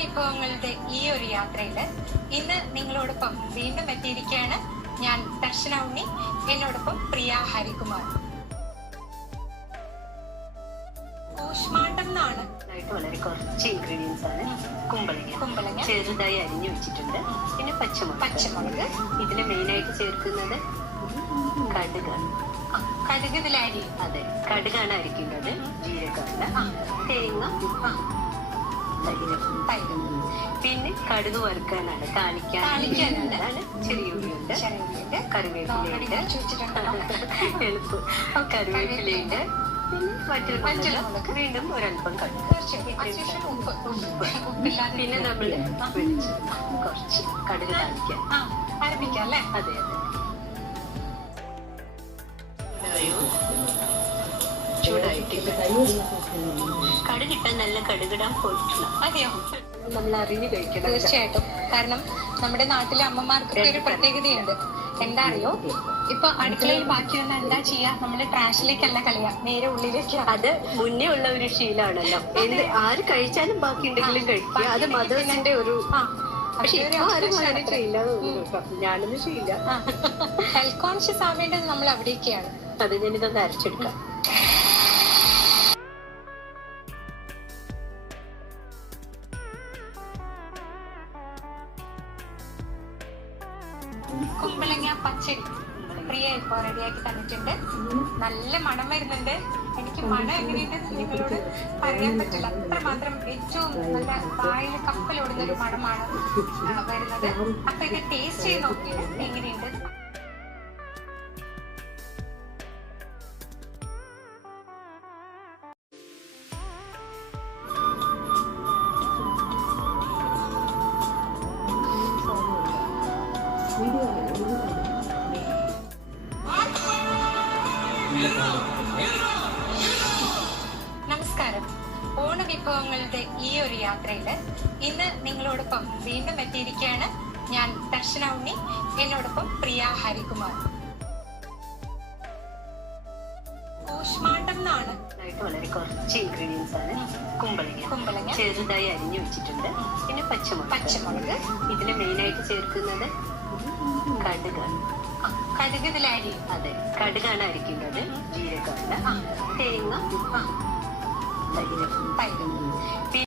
വിഭവങ്ങളുടെ ഈ ഒരു യാത്രയില് ഇന്ന് നിങ്ങളോടൊപ്പം വീണ്ടും എത്തിയിരിക്കുകയാണ് ഞാൻ ദർശന ഉണ്ണി, എന്നോടൊപ്പം പ്രിയ ഹരികുമാർ. കൂശ്മാണ്ഡം എന്നാണ് വളരെ കുറച്ച് ഇൻഗ്രീഡിയൻസ് ആണ്. കുമ്പളങ്ങ ചെറുതായി അരിഞ്ഞു വെച്ചിട്ടുണ്ട്. പിന്നെ പച്ചമുളക്. ഇതിന് മെയിൻ ആയിട്ട് ചേർക്കുന്നത് കടുകാണ്. കടുക് ഇതിലരി. അതെ, കടുകാണ് അരിക്കുന്നത്. ജീരകമാണ്, തേങ്ങ, തൈര്. പിന്നെ കടുക് വറുക്കാനാണ്, താളിക്കാനാണ്. ചെറിയ ഉള്ളിയുണ്ട്, കറിവേപ്പിലയുണ്ട്, എളുപ്പം കറിവേപ്പിലയുണ്ട്. പിന്നെ മറ്റൊരു വീണ്ടും ഒരല്പം കടുക്, പിന്നെ നമ്മൾ കുറച്ച് കടുക് താളിക്കാം. ആരംഭിക്കാം അല്ലേ? അതെ അതെ. ചൂടായിട്ടില്ല. കടുകിട്ടാൽ നല്ല കടുകിടാൻ പോയിട്ടില്ല. അതെയോ? നമ്മൾ അറിഞ്ഞു കഴിക്കണം. തീർച്ചയായിട്ടും. കാരണം നമ്മുടെ നാട്ടിലെ അമ്മമാർക്കൊക്കെ ഒരു പ്രത്യേകതയുണ്ട്. എന്താ അറിയോ, ഇപ്പൊ അടുക്കളയിൽ ബാക്കി വന്ന എന്താ ചെയ്യാ, നമ്മള് ട്രാഷിലേക്കല്ല കളയാ, നേരെ ഉള്ളിലേക്ക്. അത് മുന്നേ ഉള്ള ഒരു ശീലമാണല്ലോ. ആര് കഴിച്ചാലും ബാക്കി ഉണ്ടെങ്കിലും കഴിക്കുക. അത് മദേഴ്സിന്റെ ഒരു പക്ഷെ ആരും അങ്ങനെ ചെയ്യില്ല. ഞാനൊന്നും ചെയ്യില്ല. ഹെൽത്ത് കോൺഷ്യസ് ആവേണ്ടത് നമ്മൾ അവിടേക്കാണ്. അത് ഞാനിതൊന്ന് അരച്ചെടുക്കാം. കുമ്പളങ്ങ പച്ചടി പ്രിയ ഇപ്പൊ റെഡിയാക്കി തന്നിട്ടുണ്ട്. നല്ല മണം വരുന്നുണ്ട്. എനിക്ക് മണം എങ്ങനെയുണ്ട് നിങ്ങളോട് പറയാൻ പറ്റില്ല. അത്രമാത്രം ഏറ്റവും നല്ല വായിൽ കപ്പലോടുന്ന ഒരു മണമാണ് വരുന്നത്. അപ്പൊ ഇത് ടേസ്റ്റ് ചെയ്ത് നോക്കിയിട്ട് എങ്ങനെയുണ്ട്. നമസ്കാരം. ഓണവിഭവങ്ങളുടെ ഈ ഒരു യാത്രയില് ഇന്ന് നിങ്ങളോടൊപ്പം വീണ്ടും എത്തിയിരിക്കുകയാണ് ഞാൻ ദർശന ഉണ്ണി, എന്നോടൊപ്പം പ്രിയ ഹരികുമാർ. കൂശ്മാണ്ഡം എന്നാണ് വളരെ കുറച്ച് ഇൻഗ്രീഡിയൻസ് ആണ്. കുമ്പളങ്ങ ചെറുതായി അരിഞ്ഞു വെച്ചിട്ടുണ്ട്. പിന്നെ പച്ചമുളക്. ഇതിന് മെയിൻ ആയിട്ട് ചേർക്കുന്നത് കടുകാണ്. കടുക് ഇതിലരി. അതെ, കടുകാണ് അരിക്കുന്നത്. ജീരകമാണ്, തേങ്ങ, തൈര്.